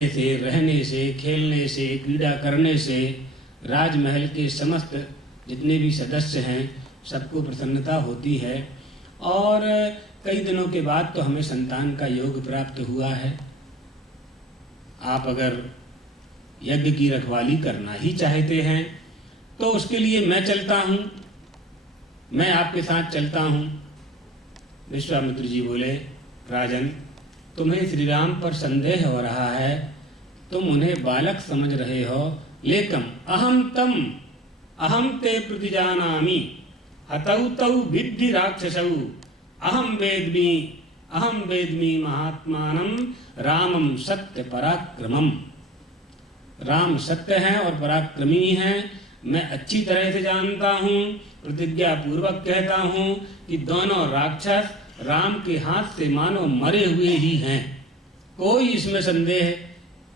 से, रहने से, खेलने से, क्रीड़ा करने से राजमहल के समस्त जितने भी सदस्य हैं सबको प्रसन्नता होती है। और कई दिनों के बाद तो हमें संतान का योग प्राप्त हुआ है। आप अगर यज्ञ की रखवाली करना ही चाहते हैं तो उसके लिए मैं चलता हूँ, मैं आपके साथ चलता हूँ। विश्वामित्र जी बोले, राजन, तुम्हें श्री राम पर संदेह हो रहा है, तुम उन्हें बालक समझ रहे हो, लेकिन अहम ते प्रतिजानामि हतौ तौ विद्धि राक्षसौ अहम वेद्मि महात्मानं रामम सत्य पराक्रमम। राम सत्य हैं और पराक्रमी हैं, मैं अच्छी तरह से जानता हूँ। प्रतिज्ञा पूर्वक कहता हूँ कि दोनों राक्षस राम के हाथ से मानो मरे हुए ही हैं, कोई इसमें संदेह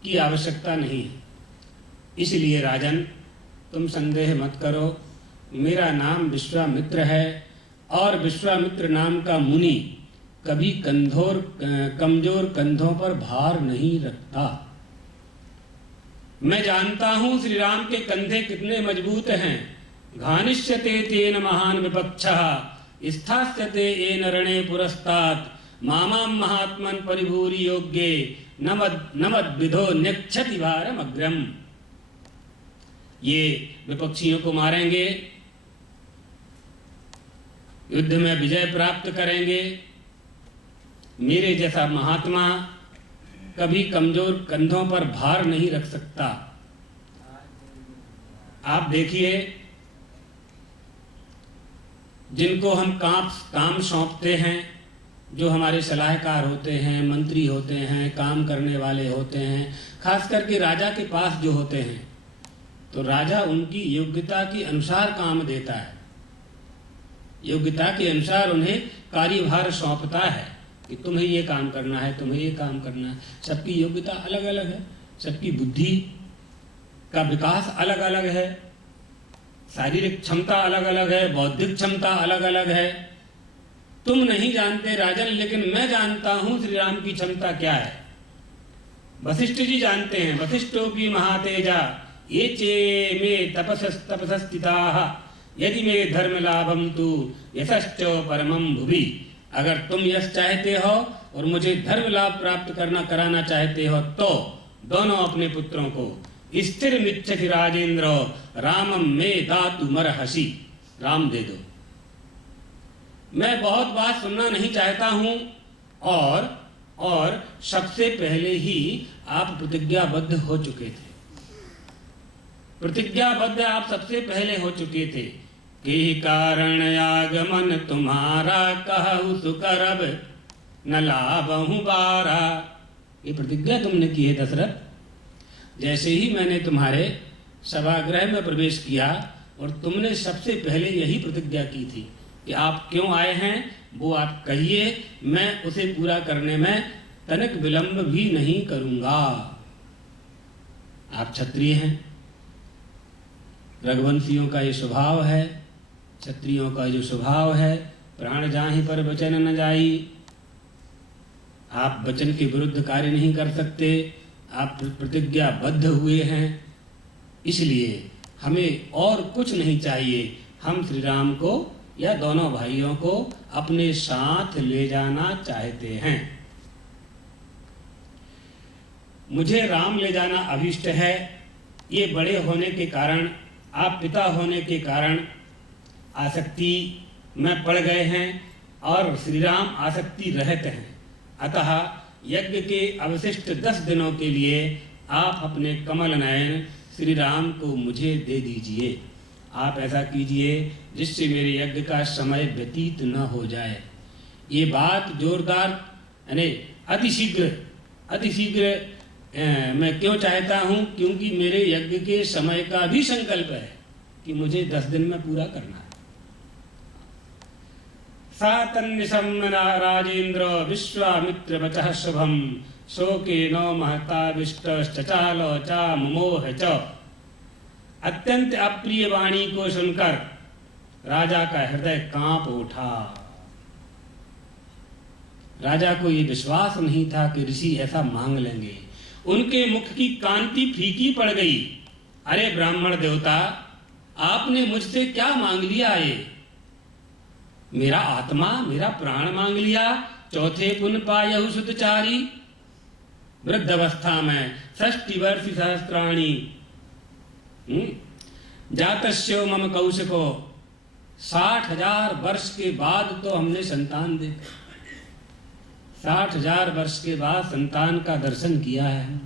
की आवश्यकता नहीं है। इसलिए राजन, तुम संदेह मत करो, मेरा नाम विश्वामित्र है और विश्वामित्र नाम का मुनि कभी कमजोर कंधों पर भार नहीं रखता। मैं जानता हूं श्री राम के कंधे कितने मजबूत हैं। घानिष्यते तेन महान विपक्षः स्थास्यते येन रणे पुरस्तात् मामां महात्मन् परिभूरि योग्ये नमद्विधो न्यक्षति भारम अग्रम। ये विपक्षियों को मारेंगे, युद्ध में विजय प्राप्त करेंगे। मेरे जैसा महात्मा कभी कमजोर कंधों पर भार नहीं रख सकता। आप देखिए, जिनको हम काम सौंपते हैं, जो हमारे सलाहकार होते हैं, मंत्री होते हैं, काम करने वाले होते हैं, खास करके राजा के पास जो होते हैं, तो राजा उनकी योग्यता के अनुसार काम देता है। योग्यता के अनुसार उन्हें कार्यभार सौंपता है कि तुम्हें ये काम करना है, तुम्हें ये काम करना है। सबकी योग्यता अलग अलग है, सबकी बुद्धि का विकास अलग अलग है, शारीरिक क्षमता अलग अलग है, बौद्धिक क्षमता अलग अलग है। तुम नहीं जानते राजन, लेकिन मैं जानता हूं श्री राम की क्षमता क्या है। वशिष्ठ जी जानते हैं, वशिष्ठो की महातेजा ये चे मे तपसस्थिताः यदि मे धर्म लाभम तु यशश्च परमं भुवि। अगर तुम यश चाहते हो और मुझे धर्म लाभ प्राप्त कराना चाहते हो तो दोनों अपने पुत्रों को स्थिर मिच्छति राजेंद्र रामम में दातु मरहसी। राम दे दो। मैं बहुत बात सुनना नहीं चाहता हूं और सबसे पहले ही आप प्रतिज्ञाबद्ध हो चुके थे। प्रतिज्ञाबद्ध आप सबसे पहले हो चुके थे कि कारण आगमन तुम्हारा कहु सुकरब न लाभहु बारा। ये प्रतिज्ञा तुमने की है दशरथ। जैसे ही मैंने तुम्हारे सभागृह में प्रवेश किया और तुमने सबसे पहले यही प्रतिज्ञा की थी कि आप क्यों आए हैं वो आप कहिए, मैं उसे पूरा करने में तनिक विलंब भी नहीं करूंगा। आप क्षत्रिय हैं, रघुवंशियों का ये स्वभाव है, क्षत्रियों का जो स्वभाव है, प्राण जाहि पर वचन न जाई। आप वचन के विरुद्ध कार्य नहीं कर सकते, आप प्रतिज्ञाबद्ध हुए हैं। इसलिए हमें और कुछ नहीं चाहिए, हम श्री राम को या दोनों भाइयों को अपने साथ ले जाना चाहते हैं। मुझे राम ले जाना अभिष्ट है। ये बड़े होने के कारण, आप पिता होने के कारण आसक्ति में पड़ गए हैं और श्री राम आसक्ति रहते हैं। अतः यज्ञ के अवशिष्ट 10 दिनों के लिए आप अपने कमल नयन श्री राम को मुझे दे दीजिए। आप ऐसा कीजिए जिससे मेरे यज्ञ का समय व्यतीत न हो जाए। ये बात जोरदार यानी अतिशीघ्र मैं क्यों चाहता हूँ, क्योंकि मेरे यज्ञ के समय का भी संकल्प है कि मुझे 10 दिन में पूरा करना है। सातन्निशं राजेंद्र विश्वामित्र वचः शुभम शोके नो महताविष्टश्चचालो चा मुमोह च। अत्यंत अप्रिय वाणी को सुनकर राजा का हृदय कांप उठा। राजा को ये विश्वास नहीं था कि ऋषि ऐसा मांग लेंगे उनके मुख की कांति फीकी पड़ गई। अरे ब्राह्मण देवता, आपने मुझसे क्या मांग लिया? ये मेरा आत्मा, मेरा प्राण मांग लिया। चौथे पुन पायहु सुतचारी, वृद्धावस्था में 60 वर्ष सहस्त्राणी। जातस्यो मम कौशिको, 60,000 वर्ष के बाद तो हमने संतान देखा। 60,000 वर्ष के बाद संतान का दर्शन किया है,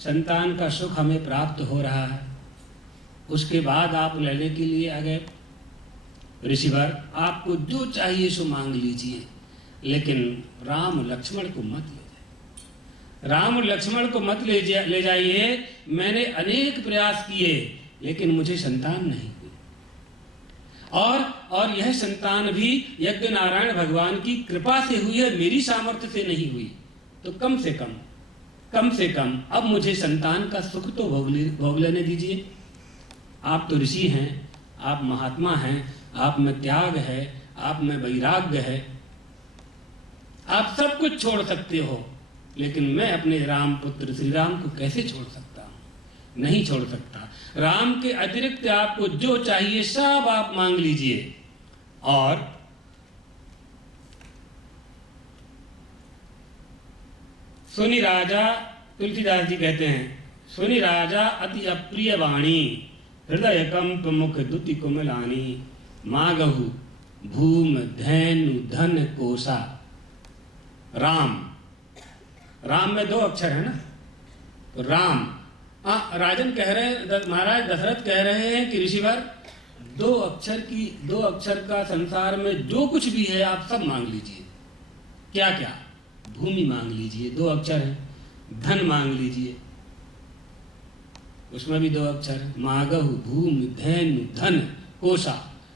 संतान का सुख हमें प्राप्त हो रहा है। उसके बाद आप लेने के लिए आ गए। ऋषिवर, आपको जो चाहिए सो मांग लीजिए, लेकिन राम लक्ष्मण को मत ले जाइए। राम लक्ष्मण को मत ले जाइए। मैंने अनेक प्रयास किए, लेकिन मुझे संतान नहीं हुई, और यह संतान भी यज्ञ नारायण भगवान की कृपा से हुई है, मेरी सामर्थ्य से नहीं हुई। तो कम से कम अब मुझे संतान का सुख तो भोग लेने दीजिए। आप तो ऋषि हैं, आप महात्मा हैं, आप में त्याग है, आप में वैराग्य है, आप सब कुछ छोड़ सकते हो, लेकिन मैं अपने राम पुत्र श्री राम को कैसे छोड़ सकता हूँ? नहीं छोड़ सकता। राम के अतिरिक्त आपको जो चाहिए सब आप मांग लीजिए। और सुनि राजा, तुलसीदास जी कहते हैं, सुनि राजा अति अप्रिय वाणी, हृदय कंप मुख दुति कुमलानी, मागहु भूम धैनु धन कोसा। राम में 2 अक्षर है ना, तो राम। राजन कह रहे, महाराज दशरथ कह रहे हैं कि ऋषिवर, 2 अक्षर का संसार में जो कुछ भी है आप सब मांग लीजिए। क्या क्या? भूमि मांग लीजिए, 2 अक्षर है। धन मांग लीजिए, उसमें भी 2 अक्षर है। मागहु भूमि धैनु धन कोशा,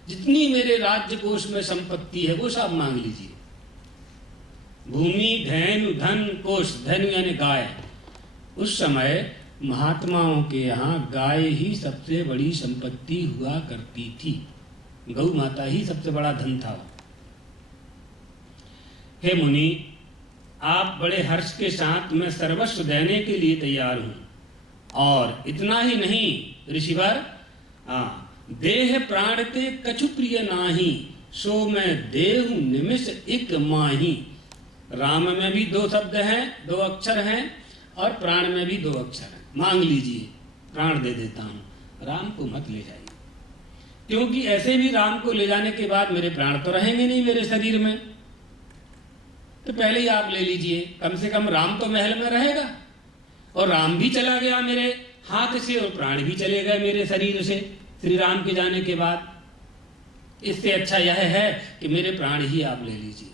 जितनी मेरे राज्य कोष में संपत्ति है वो सब मांग लीजिए। भूमि धैनु धन कोश, धैनु यानी गाय। उस समय महात्माओं के यहाँ गाय ही सबसे बड़ी संपत्ति हुआ करती थी, गौ माता ही सबसे बड़ा धन था। हे मुनि, आप बड़े हर्ष के साथ मैं सर्वस्व देने के लिए तैयार हूं। और इतना ही नहीं ऋषिवर, देह प्राण ते कछु प्रिय नाही, सो मैं देहु निमिष इक माही। राम में भी 2 शब्द हैं, 2 अक्षर हैं, और प्राण में भी 2 अक्षर हैं। मांग लीजिए, प्राण दे देता हूं। राम को मत ले जाइए, क्योंकि ऐसे भी राम को ले जाने के बाद मेरे प्राण तो रहेंगे नहीं मेरे शरीर में, तो पहले ही आप ले लीजिए। कम से कम राम तो महल में रहेगा, और राम भी चला गया मेरे हाथ से, और प्राण भी चले गए मेरे शरीर से श्री राम के जाने के बाद। इससे अच्छा यह है कि मेरे प्राण ही आप ले लीजिए,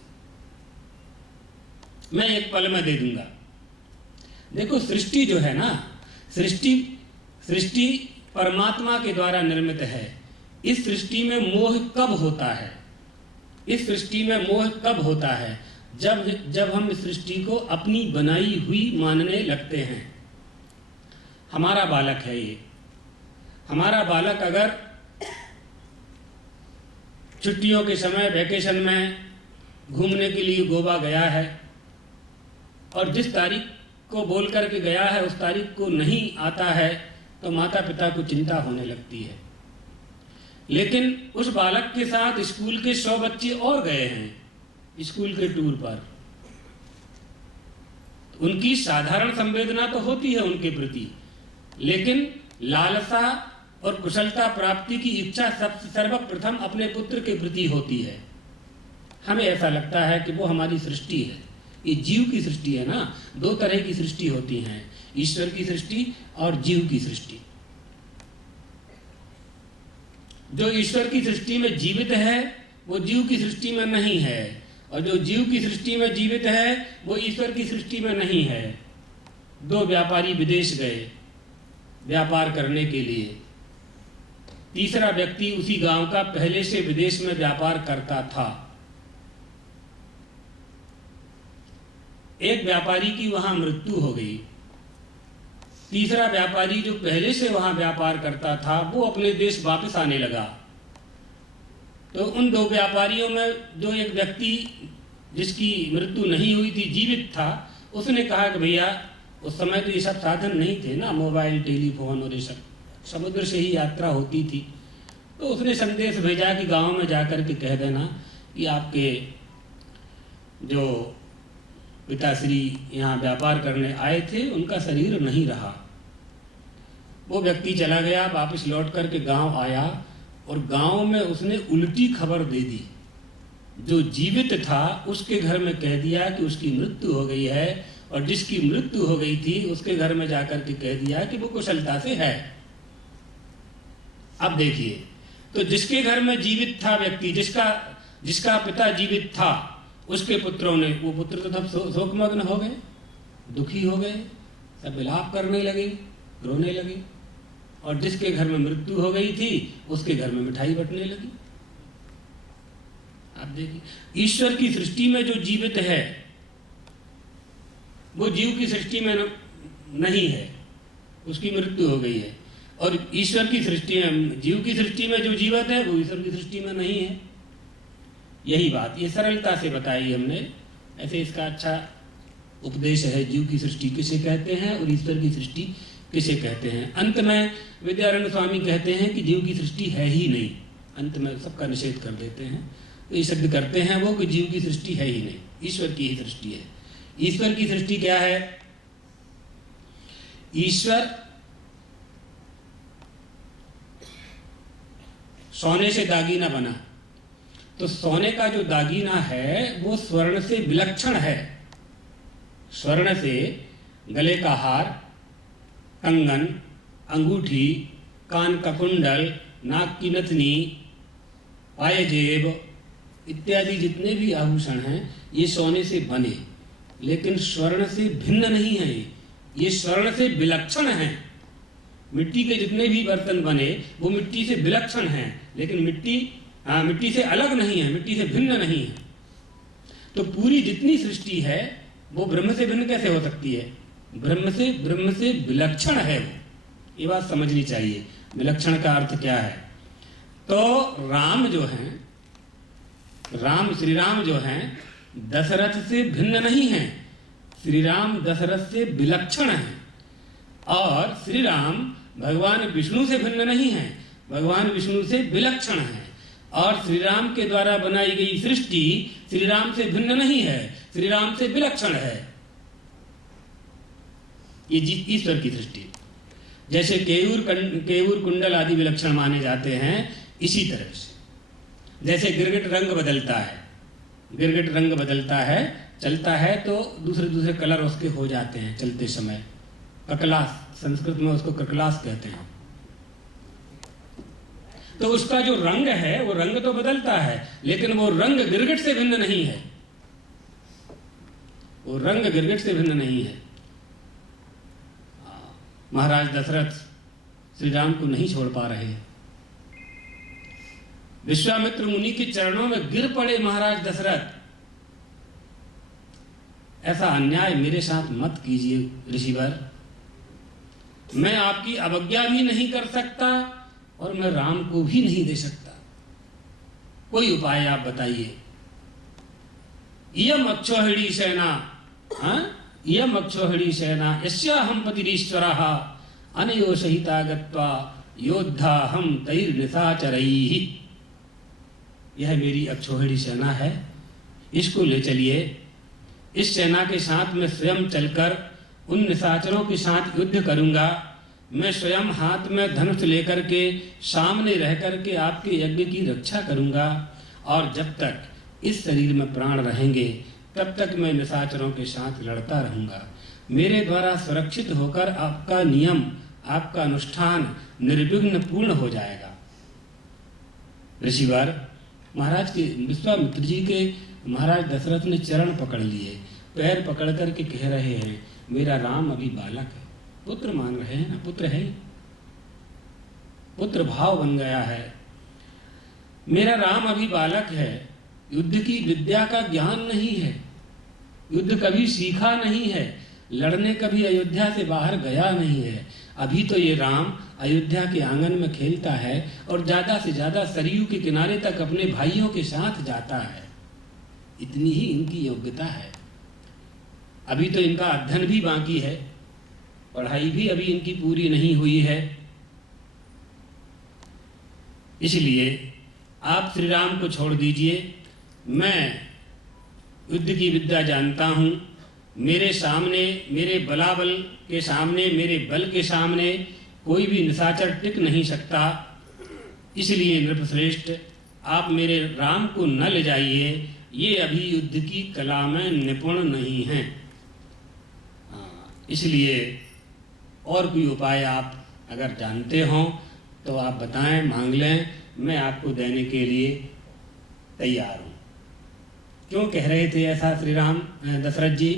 मैं एक पल में दे दूंगा। देखो, सृष्टि जो है ना, सृष्टि परमात्मा के द्वारा निर्मित है। इस सृष्टि में मोह कब होता है? इस सृष्टि में मोह कब होता है? जब हम इस सृष्टि को अपनी बनाई हुई मानने लगते हैं। हमारा बालक है ये, हमारा बालक अगर छुट्टियों के समय वैकेशन में घूमने के लिए गोवा गया है, और जिस तारीख को बोल करके गया है उस तारीख को नहीं आता है, तो माता पिता को चिंता होने लगती है। लेकिन उस बालक के साथ स्कूल के 100 बच्चे और गए हैं स्कूल के टूर पर, उनकी साधारण संवेदना तो होती है उनके प्रति, लेकिन लालसा और कुशलता प्राप्ति की इच्छा सर्वप्रथम अपने पुत्र के प्रति होती है। हमें ऐसा लगता है कि वो हमारी सृष्टि है, ये जीव की सृष्टि है ना। 2 तरह की सृष्टि होती हैं, ईश्वर की सृष्टि और जीव की सृष्टि। जो ईश्वर की सृष्टि में जीवित है वो जीव की सृष्टि में नहीं है, और जो जीव की सृष्टि में जीवित है वो ईश्वर की सृष्टि में नहीं है। 2 व्यापारी विदेश गए व्यापार करने के लिए, तीसरा व्यक्ति उसी गांव का पहले से विदेश में व्यापार करता था। एक व्यापारी की वहां मृत्यु हो गई, तीसरा व्यापारी जो पहले से वहां व्यापार करता था वो अपने देश वापस आने लगा। तो उन 2 व्यापारियों में जो एक व्यक्ति जिसकी मृत्यु नहीं हुई थी, जीवित था, उसने कहा कि भैया उस समय तो ये सब साधन नहीं थे ना, मोबाइल, टेलीफोन और ये सब, समुद्र से ही यात्रा होती थी। तो उसने संदेश भेजा कि गांव में जाकर के कह देना कि आपके जो पिताश्री यहाँ व्यापार करने आए थे उनका शरीर नहीं रहा। वो व्यक्ति चला गया, वापस लौट करके गांव आया और गांव में उसने उल्टी खबर दे दी। जो जीवित था उसके घर में कह दिया कि उसकी मृत्यु हो गई है, और जिसकी मृत्यु हो गई थी उसके घर में जाकर के कह दिया कि वो कुशलता से है। अब देखिए, तो जिसके घर में जीवित था व्यक्ति, जिसका पिता जीवित था, उसके पुत्रों ने, वो पुत्र तो सब शोकमग्न हो गए, दुखी हो गए, सब विलाप करने लगे, रोने लगे। और जिसके घर में मृत्यु हो गई थी उसके घर में मिठाई बंटने लगी। आप देखिए, ईश्वर की सृष्टि में जो जीवित है वो जीव की सृष्टि में नहीं है, उसकी मृत्यु हो गई है। और ईश्वर की सृष्टि में, जीव की सृष्टि में जो जीवित है वो ईश्वर की सृष्टि में नहीं है। यही बात ये सरलता से बताई हमने। ऐसे इसका अच्छा उपदेश है, जीव की सृष्टि किसे कहते हैं और ईश्वर की सृष्टि किसे कहते हैं। अंत में विद्यारण्य स्वामी कहते हैं कि जीव की सृष्टि है ही नहीं, अंत में सबका निषेध कर देते हैं। तो ये शब्द करते हैं वो कि जीव की सृष्टि है ही नहीं, ईश्वर की ही सृष्टि है। ईश्वर की सृष्टि क्या है? ईश्वर सोने से दागीना बना, तो सोने का जो दागीना है वो स्वर्ण से विलक्षण है। स्वर्ण से गले का हार, कंगन, अंगूठी, कान का कुंडल, नाक की नथनी, पायजेब इत्यादि जितने भी आभूषण हैं ये सोने से बने, लेकिन स्वर्ण से भिन्न नहीं है, ये स्वर्ण से विलक्षण हैं। मिट्टी के जितने भी बर्तन बने वो मिट्टी से विलक्षण हैं, लेकिन मिट्टी से अलग नहीं है, मिट्टी से भिन्न नहीं है। तो पूरी जितनी सृष्टि है वो ब्रह्म से भिन्न कैसे हो सकती है? ब्रह्म से विलक्षण है वो, ये बात समझनी चाहिए। विलक्षण का अर्थ क्या है? तो राम जो हैं, श्री राम जो हैं दशरथ से भिन्न नहीं हैं, श्री राम दशरथ से विलक्षण हैं। और श्री राम भगवान विष्णु से भिन्न नहीं हैं, भगवान विष्णु से विलक्षण हैं। और श्री राम के द्वारा बनाई गई सृष्टि श्री राम से भिन्न नहीं है, श्री राम से विलक्षण है। ये ईश्वर की सृष्टि। जैसे केयूर कुंडल आदि विलक्षण माने जाते हैं, इसी तरह से जैसे गिरगिट रंग बदलता है, चलता है तो दूसरे कलर उसके हो जाते हैं चलते समय। ककलास, संस्कृत में उसको ककलास कहते हैं। तो उसका जो रंग है वो रंग तो बदलता है, लेकिन वो रंग गिरगिट से भिन्न नहीं है, वो रंग गिरगिट से भिन्न नहीं है। महाराज दशरथ श्री राम को नहीं छोड़ पा रहे, विश्वामित्र मुनि के चरणों में गिर पड़े महाराज दशरथ। ऐसा अन्याय मेरे साथ मत कीजिए ऋषिवर, मैं आपकी अवज्ञा भी नहीं कर सकता और मैं राम को भी नहीं दे सकता, कोई उपाय आप बताइए। इयम अक्षोहिणी सेना, इयम अक्षोहिणी सेना यस्याहं पतिरीश्वरः अनयो सहिता गत्वा योद्धा हम तैर्निशाचरैः। यह मेरी अक्षोहिणी सेना है, इसको ले चलिए। इस सेना के साथ मैं स्वयं चलकर उन निशाचरों के साथ युद्ध करूंगा। मैं स्वयं हाथ में धनुष लेकर के सामने रह करके आपके यज्ञ की रक्षा करूंगा, और जब तक इस शरीर में प्राण रहेंगे तब तक मैं निशाचरों के साथ लड़ता रहूंगा। मेरे द्वारा सुरक्षित होकर आपका नियम, आपका अनुष्ठान निर्विघ्न पूर्ण हो जाएगा। ऋषिवर महाराज के, विश्वामित्र जी के महाराज दशरथ ने चरण पकड़ लिए, पैर पकड़ करके कह रहे हैं मेरा राम अभी बालक है। पुत्र मान रहे हैं ना, पुत्र है, पुत्र भाव बन गया है। मेरा राम अभी बालक है, युद्ध की विद्या का ज्ञान नहीं है, युद्ध कभी सीखा नहीं है, लड़ने कभी अयोध्या से बाहर गया नहीं है। अभी तो ये राम अयोध्या के आंगन में खेलता है और ज़्यादा से ज़्यादा सरयू के किनारे तक अपने भाइयों के साथ जाता है, इतनी ही इनकी योग्यता है। अभी तो इनका अध्ययन भी बाकी है, पढ़ाई भी अभी इनकी पूरी नहीं हुई है। इसलिए आप श्री राम को छोड़ दीजिए। मैं युद्ध की विद्या जानता हूँ। मेरे सामने, मेरे बलाबल के सामने, मेरे बल के सामने कोई भी निशाचर टिक नहीं सकता। इसलिए नृपश्रेष्ठ, आप मेरे राम को न ले जाइए, ये अभी युद्ध की कला में निपुण नहीं हैं। इसलिए और कोई उपाय आप अगर जानते हों तो आप बताएं, मांग लें, मैं आपको देने के लिए तैयार हूँ। क्यों कह रहे थे ऐसा श्री राम? दशरथ जी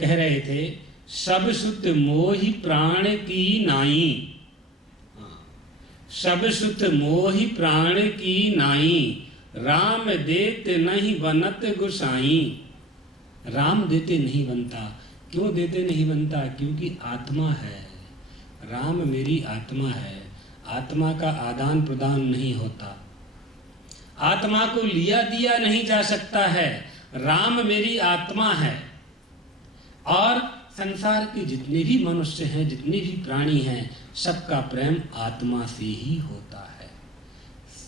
कह रहे थे, सब सुत मोहि प्राण की नाई, सब सुत मोहि प्राण की नाई, राम देते नहीं बनत गुसाई। राम देते नहीं बनता। क्यों देते नहीं बनता? क्योंकि आत्मा है। राम मेरी आत्मा है। आत्मा का आदान प्रदान नहीं होता। आत्मा को लिया दिया नहीं जा सकता है। राम मेरी आत्मा है। और संसार के जितने भी मनुष्य हैं, जितने भी प्राणी हैं, सबका प्रेम आत्मा से ही होता है।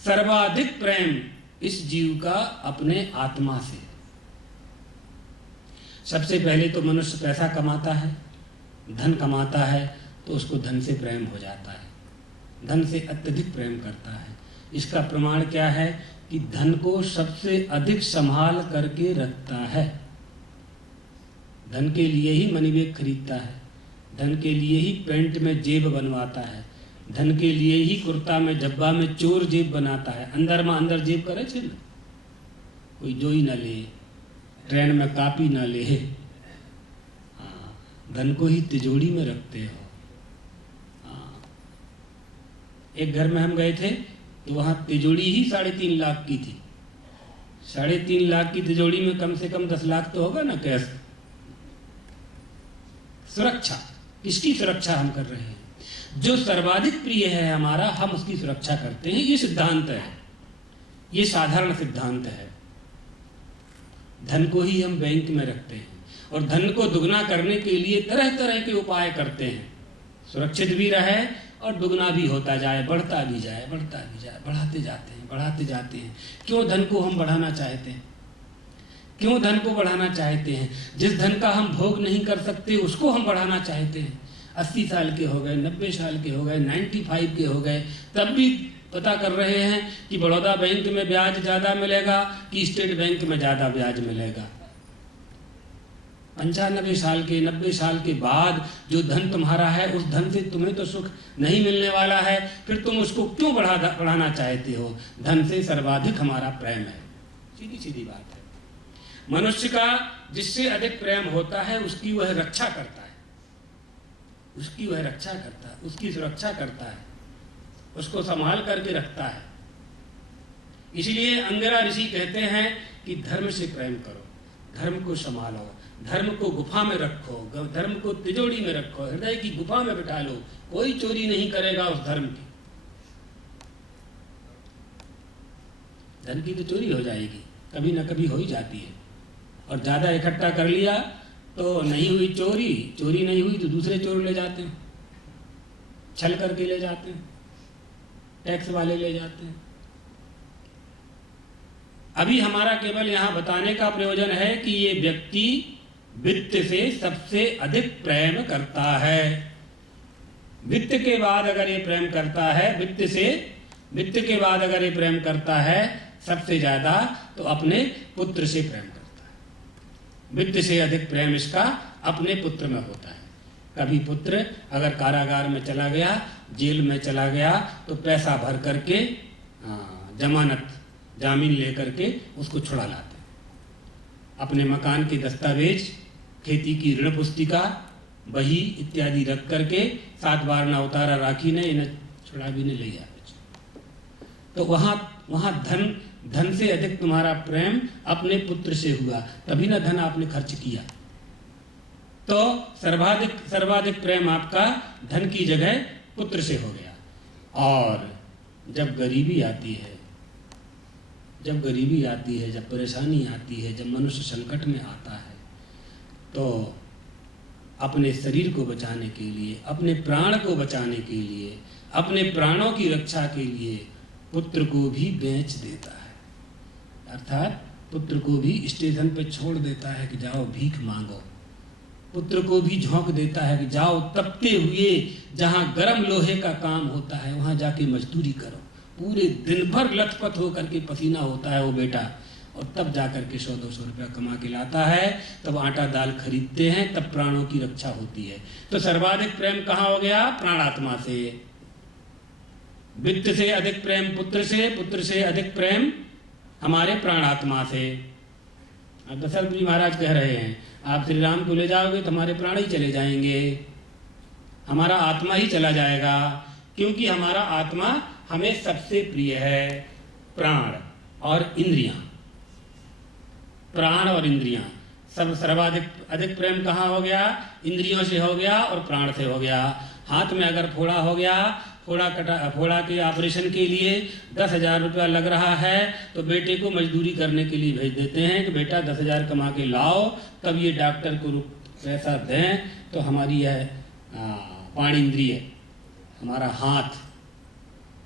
सर्वाधिक प्रेम इस जीव का अपने आत्मा से। सबसे पहले तो मनुष्य पैसा कमाता है, धन कमाता है, तो उसको धन से प्रेम हो जाता है, धन से अत्यधिक प्रेम करता है। इसका प्रमाण क्या है कि धन को सबसे अधिक संभाल करके रखता है। धन के लिए ही मनी बैग खरीदता है, धन के लिए ही पैंट में जेब बनवाता है, धन के लिए ही कुर्ता में जब्बा में चोर जेब बनाता है। अंदर में अंदर जेब करे छे ना, कोई जोई न ले, ट्रेन में कापी न ले। हाँ, धन को ही तिजोरी में रखते हो। हाँ, एक घर में हम गए थे तो वहाँ तिजोरी ही 3.5 लाख की थी। 3.5 लाख की तिजोरी में कम से कम 10 लाख तो होगा ना कैश। सुरक्षा, किसकी सुरक्षा हम कर रहे हैं? जो सर्वाधिक प्रिय है हमारा, हम उसकी सुरक्षा करते हैं। ये सिद्धांत है, ये साधारण सिद्धांत है। धन को ही हम बैंक में रखते हैं और धन को दुगना करने के लिए तरह तरह के उपाय करते हैं। सुरक्षित भी रहे और दुगना भी होता जाए, बढ़ता भी जाए, बढ़ता भी जाए, बढ़ाते जाते हैं, बढ़ाते जाते हैं। क्यों धन को हम बढ़ाना चाहते हैं? क्यों धन को बढ़ाना चाहते हैं? जिस धन का हम भोग नहीं कर सकते उसको हम बढ़ाना चाहते हैं। 80 साल के हो गए, 90 साल के हो गए, 95 के हो गए, तब भी पता कर रहे हैं कि बड़ौदा बैंक में ब्याज ज़्यादा मिलेगा कि स्टेट बैंक में ज़्यादा ब्याज मिलेगा। 95 साल के, 90 साल के बाद जो धन तुम्हारा है, उस धन से तुम्हें तो सुख नहीं मिलने वाला है, फिर तुम उसको क्यों बढ़ाना चाहते हो? धन से सर्वाधिक हमारा प्रेम है। सीधी सीधी बात है। मनुष्य का जिससे अधिक प्रेम होता है उसकी वह रक्षा करता है, उसकी वह रक्षा करता है, उसकी सुरक्षा करता है, उसको संभाल करके रखता है। इसलिए अंगिरा ऋषि कहते हैं कि धर्म से प्रेम करो, धर्म को संभालो, धर्म को गुफा में रखो, धर्म को तिजोरी में रखो, हृदय की गुफा में बिठा लो। कोई चोरी नहीं करेगा उस धर्म की। धन की तो चोरी हो जाएगी, कभी ना कभी हो ही जाती है। और ज़्यादा इकट्ठा कर लिया तो नहीं हुई चोरी, चोरी नहीं हुई तो दूसरे चोर ले जाते हैं, छल करके ले जाते हैं, टैक्स वाले ले जाते हैं। अभी हमारा केवल यहाँ बताने का प्रयोजन है कि ये व्यक्ति वित्त से सबसे अधिक प्रेम करता है। वित्त के बाद अगर ये प्रेम करता है, वित्त के बाद अगर ये प्रेम करता है सबसे ज्यादा, तो अपने पुत्र से प्रेम करता है। वित्त से अधिक प्रेम इसका अपने पुत्र में होता है। कभी पुत्र अगर कारागार में चला गया, जेल में चला गया, तो पैसा भर करके जमानत, जामीन लेकर के उसको छुड़ा लाते। अपने मकान के दस्तावेज, खेती की ऋण पुस्तिका, बही इत्यादि रख करके 7 बार ना उतारा राखी ने, इन्हें छुड़ा भी नहीं ले गया। तो वहाँ धन से अधिक तुम्हारा प्रेम अपने पुत्र से हुआ, तभी ना धन आपने खर्च किया। तो सर्वाधिक प्रेम आपका धन की जगह पुत्र से हो गया। और जब गरीबी आती है, जब परेशानी आती है, जब मनुष्य संकट में आता है, तो अपने शरीर को बचाने के लिए, अपने प्राण को बचाने के लिए, अपने प्राणों की रक्षा के लिए पुत्र को भी बेच देता है। अर्थात पुत्र को भी स्टेशन पे छोड़ देता है कि जाओ भीख मांगो। पुत्र को भी झोंक देता है कि जाओ तपते हुए जहाँ गर्म लोहे का काम होता है वहाँ जाके मजदूरी करो। पूरे दिन भर लथपथ होकर के पसीना होता है वो बेटा, और तब जाकर के 100-200 रुपया कमा के लाता है, तब आटा दाल खरीदते हैं, तब प्राणों की रक्षा होती है। तो सर्वाधिक प्रेम कहाँ हो गया? प्राणात्मा से। वित्त से अधिक प्रेम पुत्र से, पुत्र से अधिक प्रेम हमारे प्राणात्मा से। अब दशरथ जी महाराज कह रहे हैं आप श्री राम को ले जाओगे तो हमारे प्राण ही चले जाएंगे, हमारा आत्मा ही चला जाएगा, क्योंकि हमारा आत्मा हमें सबसे प्रिय है। प्राण और इंद्रियां, प्राण और इंद्रियां सब सर्वाधिक प्रेम कहाँ हो गया? इंद्रियों से हो गया और प्राण से हो गया। हाथ में अगर फोड़ा हो गया, फोड़ा के ऑपरेशन के लिए 10,000 रुपया लग रहा है, तो बेटे को मजदूरी करने के लिए भेज देते हैं कि बेटा 10,000 कमा के लाओ, तब ये डॉक्टर को पैसा दें तो हमारी यह पाणिंद्रिय, हमारा हाथ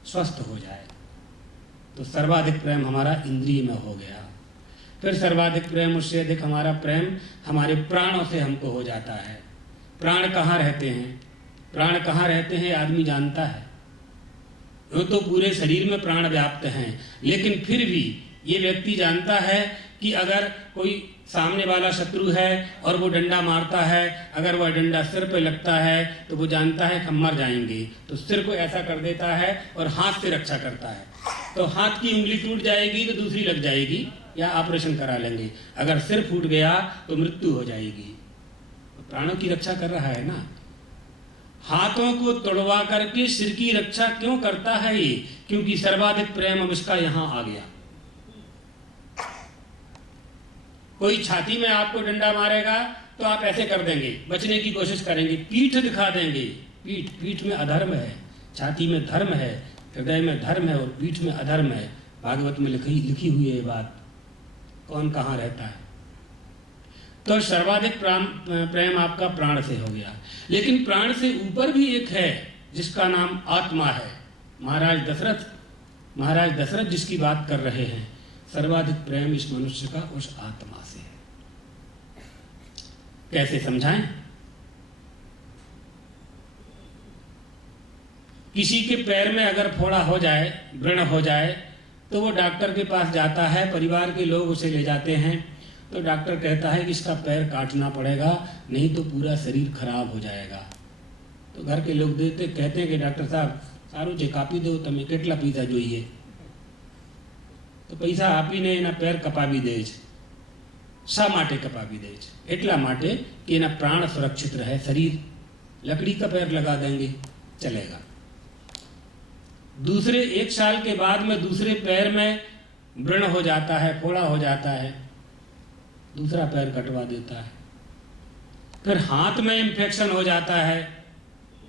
स्वस्थ हो जाए। तो सर्वाधिक प्रेम हमारा इंद्रिय में हो गया। फिर सर्वाधिक प्रेम, उससे अधिक हमारा प्रेम हमारे प्राणों से हमको हो जाता है। प्राण कहाँ रहते हैं? प्राण कहाँ रहते हैं आदमी जानता है। वो तो पूरे शरीर में प्राण व्याप्त हैं, लेकिन फिर भी ये व्यक्ति जानता है कि अगर कोई सामने वाला शत्रु है और वो डंडा मारता है, अगर वह डंडा सिर पे लगता है तो वो जानता है कि हम मर जाएंगे, तो सिर को ऐसा कर देता है और हाथ से रक्षा करता है। तो हाथ की उंगली टूट जाएगी तो दूसरी लग जाएगी या ऑपरेशन करा लेंगे। अगर सिर फूट गया तो मृत्यु हो जाएगी। तो प्राणों की रक्षा कर रहा है ना। हाथों को तोड़वा करके सिर की रक्षा क्यों करता है ये? क्योंकि सर्वाधिक प्रेम अब इसका यहां आ गया। कोई छाती में आपको डंडा मारेगा तो आप ऐसे कर देंगे, बचने की कोशिश करेंगे, पीठ दिखा देंगे। पीठ में अधर्म है, छाती में धर्म है, हृदय में धर्म है और पीठ में अधर्म है। भागवत में लिखी हुई है ये बात, कौन कहाँ रहता है। तो सर्वाधिक प्रेम आपका प्राण से हो गया। लेकिन प्राण से ऊपर भी एक है जिसका नाम आत्मा है। महाराज दशरथ जिसकी बात कर रहे हैं, सर्वाधिक प्रेम इस मनुष्य का उस आत्मा से है। कैसे समझाएं? किसी के पैर में अगर फोड़ा हो जाए, व्रण हो जाए, तो वो डॉक्टर के पास जाता है, परिवार के लोग उसे ले जाते हैं, तो डॉक्टर कहता है कि इसका पैर काटना पड़ेगा, नहीं तो पूरा शरीर खराब हो जाएगा। तो घर के लोग कहते हैं कि डॉक्टर साहब सारू जे कापी दो, तमें કેટલા પૈસા જોઈએ? તો પૈસા આપીને એના पैर કપાવી દે છે। શા માટે કપાવી દે છે? એટલા માટે कि એના प्राण सुरक्षित रहे। शरीर लकड़ी का पैर लगा देंगे, चलेगा। दूसरे 1 साल के बाद में दूसरे पैर में व्रण हो जाता है, फोड़ा हो जाता है, दूसरा पैर कटवा देता है। फिर हाथ में इंफेक्शन हो जाता है,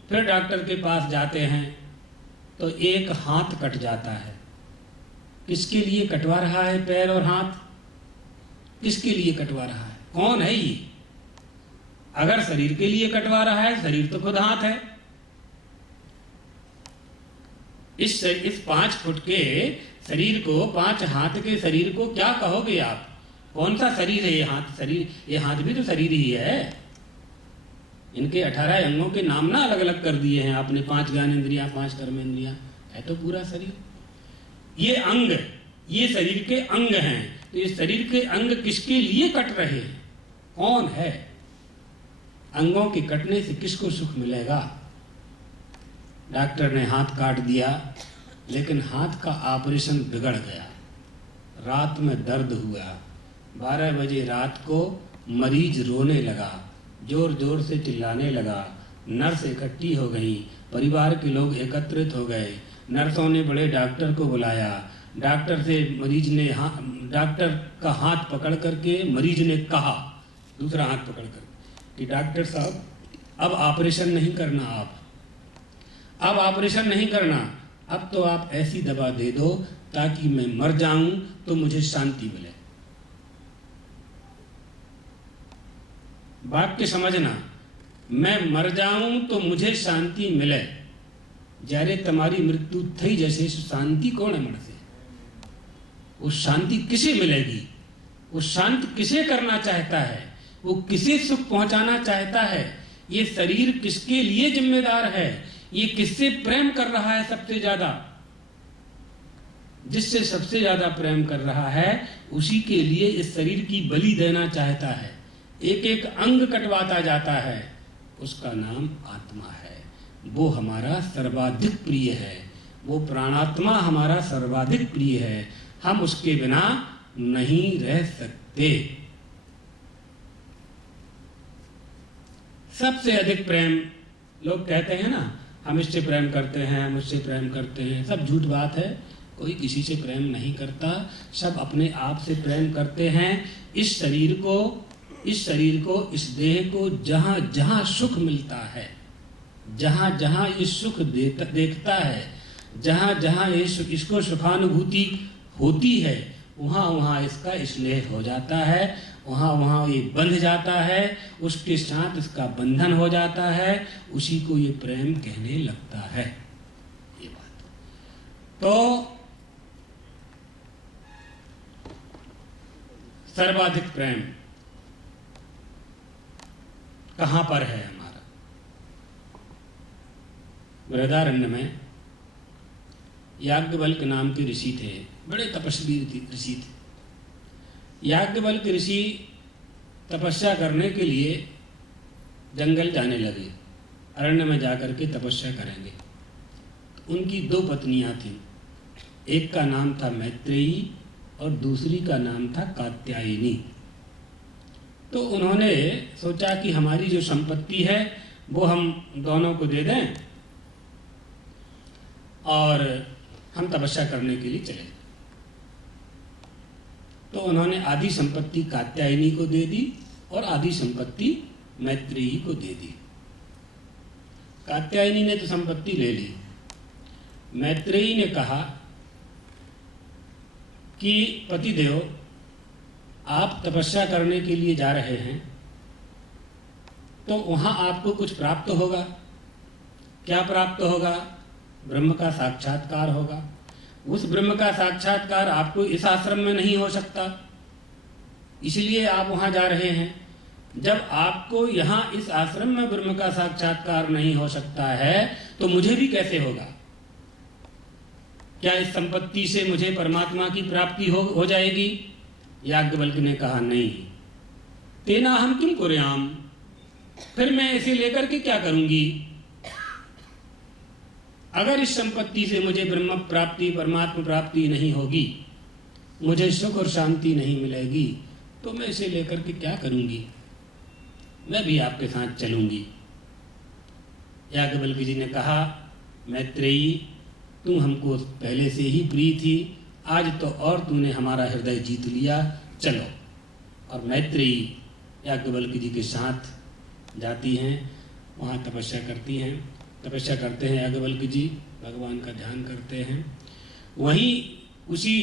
फिर डॉक्टर के पास जाते हैं तो एक हाथ कट जाता है। किसके लिए कटवा रहा है पैर और हाथ? किसके लिए कटवा रहा है? कौन है ये? अगर शरीर के लिए कटवा रहा है, शरीर तो खुद हाथ है। इस 5 फुट के शरीर को, 5 हाथ के शरीर को क्या कहोगे आप? कौन सा शरीर है ये हाथ? ये हाथ भी तो शरीर ही है। इनके 18 अंगों के नाम ना अलग अलग कर दिए हैं आपने, 5 ज्ञानेंद्रियां, 5 कर्मेंद्रियां, है तो पूरा शरीर। ये अंग, ये शरीर के अंग हैं। तो ये शरीर के अंग किसके लिए कट रहे हैं? कौन है? अंगों के कटने से किसको सुख मिलेगा? डॉक्टर ने हाथ काट दिया, लेकिन हाथ का ऑपरेशन बिगड़ गया, रात में दर्द हुआ, 12 बजे रात को मरीज रोने लगा, जोर जोर से चिल्लाने लगा, नर्स इकट्ठी हो गई, परिवार के लोग एकत्रित हो गए, नर्सों ने बड़े डॉक्टर को बुलाया, डॉक्टर से मरीज ने डॉक्टर का हाथ पकड़ करके मरीज ने कहा, दूसरा हाथ पकड़ कर, कि डॉक्टर साहब अब ऑपरेशन नहीं करना, अब ऑपरेशन नहीं करना, अब तो आप ऐसी दवा दे दो ताकि मैं मर जाऊं तो मुझे शांति मिले। वाक्य समझना, मैं मर जाऊं तो मुझे शांति मिले। જ્યારે તમારી मृत्यु થઈ જશે शांति કોને મળશે? वो शांति किसे मिलेगी? वो शांत किसे करना चाहता है? वो किसे सुख पहुंचाना चाहता है? ये शरीर किसके लिए जिम्मेदार है? ये किससे प्रेम कर रहा है सबसे ज्यादा? जिससे सबसे ज्यादा प्रेम कर रहा है उसी के लिए इस शरीर की बलि देना चाहता है, एक एक अंग कटवाता जाता है। उसका नाम आत्मा है। वो हमारा सर्वाधिक प्रिय है। वो प्राणात्मा हमारा सर्वाधिक प्रिय है। हम उसके बिना नहीं रह सकते। सबसे अधिक प्रेम, लोग कहते हैं ना, हम इससे प्रेम करते हैं, हम उससे प्रेम करते हैं, सब झूठ बात है। कोई किसी से प्रेम नहीं करता। सब अपने आप से प्रेम करते हैं। इस शरीर को, इस देह को जहाँ जहाँ सुख मिलता है, जहाँ जहाँ ये सुख देखता है, जहाँ जहाँ इसको सुखानुभूति होती है, वहाँ वहाँ इसका स्नेह हो जाता है, वहाँ वहाँ ये बंध जाता है, उसके साथ इसका बंधन हो जाता है, उसी को ये प्रेम कहने लगता है। ये बात तो सर्वाधिक प्रेम कहाँ पर है हमारा? बृहदारण्य में याज्ञवल्क्य नाम के ऋषि थे, बड़े तपस्वी ऋषि थे। याज्ञवल्क्य ऋषि तपस्या करने के लिए जंगल जाने लगे, अरण्य में जाकर के तपस्या करेंगे। उनकी 2 पत्नियां थीं, एक का नाम था मैत्रेयी और दूसरी का नाम था कात्यायनी। तो उन्होंने सोचा कि हमारी जो संपत्ति है वो हम दोनों को दे दें और हम तपस्या करने के लिए चले। तो उन्होंने आधी संपत्ति कात्यायनी को दे दी और आधी संपत्ति मैत्रेयी को दे दी। कात्यायनी ने तो संपत्ति ले ली। मैत्रेयी ने कहा कि पतिदेव, आप तपस्या करने के लिए जा रहे हैं तो वहाँ आपको कुछ प्राप्त होगा। क्या प्राप्त होगा? ब्रह्म का साक्षात्कार होगा। उस ब्रह्म का साक्षात्कार आपको इस आश्रम में नहीं हो सकता, इसलिए आप वहाँ जा रहे हैं। जब आपको यहाँ इस आश्रम में ब्रह्म का साक्षात्कार नहीं हो सकता है तो मुझे भी कैसे होगा? क्या इस संपत्ति से मुझे परमात्मा की प्राप्ति हो जाएगी? याज्ञवल्क्य ने कहा, नहीं। तेना हम किम कुर्याम, फिर मैं इसे लेकर के क्या करूंगी? अगर इस संपत्ति से मुझे ब्रह्म प्राप्ति, परमात्मा प्राप्ति नहीं होगी, मुझे सुख और शांति नहीं मिलेगी, तो मैं इसे लेकर के क्या करूंगी? मैं भी आपके साथ चलूंगी। याज्ञवल्क्य जी ने कहा, मैत्रेयी, तुम हमको पहले से ही प्रिय थी, आज तो और तूने हमारा हृदय जीत लिया, चलो। और मैत्रेयी याज्ञवल्क्य जी के साथ जाती हैं, वहाँ तपस्या करती हैं। तपस्या करते हैं याज्ञवल्क्य जी, भगवान का ध्यान करते हैं। वहीं उसी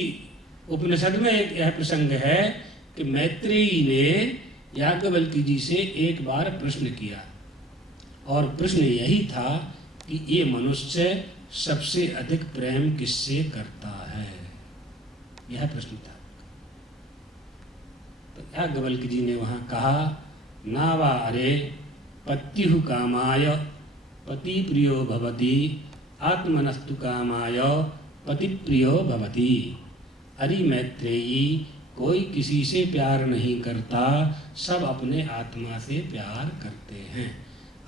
उपनिषद में यह प्रसंग है कि मैत्रेयी ने याज्ञवल्क्य जी से एक बार प्रश्न किया, और प्रश्न यही था कि ये मनुष्य सबसे अधिक प्रेम किससे करता है? यह प्रश्न था। तो याज्ञवल्क्य जी ने वहाँ कहा, नावा अरे पत्युः कामाय पति प्रियो भवति, आत्मनस्तु कामाय पति प्रियो भवति। अरे मैत्रेयी, कोई किसी से प्यार नहीं करता, सब अपने आत्मा से प्यार करते हैं।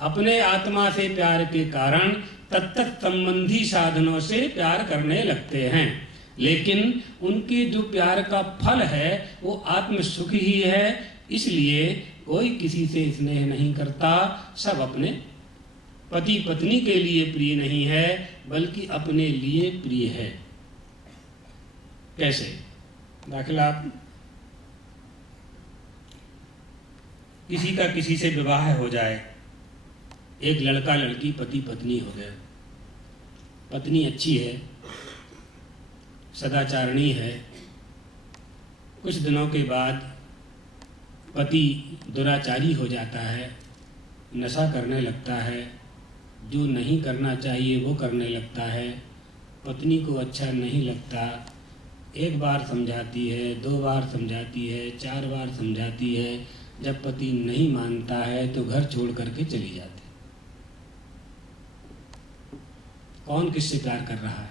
अपने आत्मा से प्यार के कारण तत्त संबंधी साधनों से प्यार करने लगते हैं, लेकिन उनके जो प्यार का फल है वो आत्म सुख ही है। इसलिए कोई किसी से स्नेह नहीं करता, सब अपने पति पत्नी के लिए प्रिय नहीं है, बल्कि अपने लिए प्रिय है। कैसे? दाखिला, किसी का किसी से विवाह हो जाए, एक लड़का लड़की पति पत्नी हो गए, पत्नी अच्छी है, सदाचारणी है, कुछ दिनों के बाद पति दुराचारी हो जाता है, नशा करने लगता है, जो नहीं करना चाहिए वो करने लगता है, पत्नी को अच्छा नहीं लगता, एक बार समझाती है, 2 बार समझाती है, 4 बार समझाती है, जब पति नहीं मानता है तो घर छोड़ करके चली जाती। कौन किससे प्यार कर रहा है?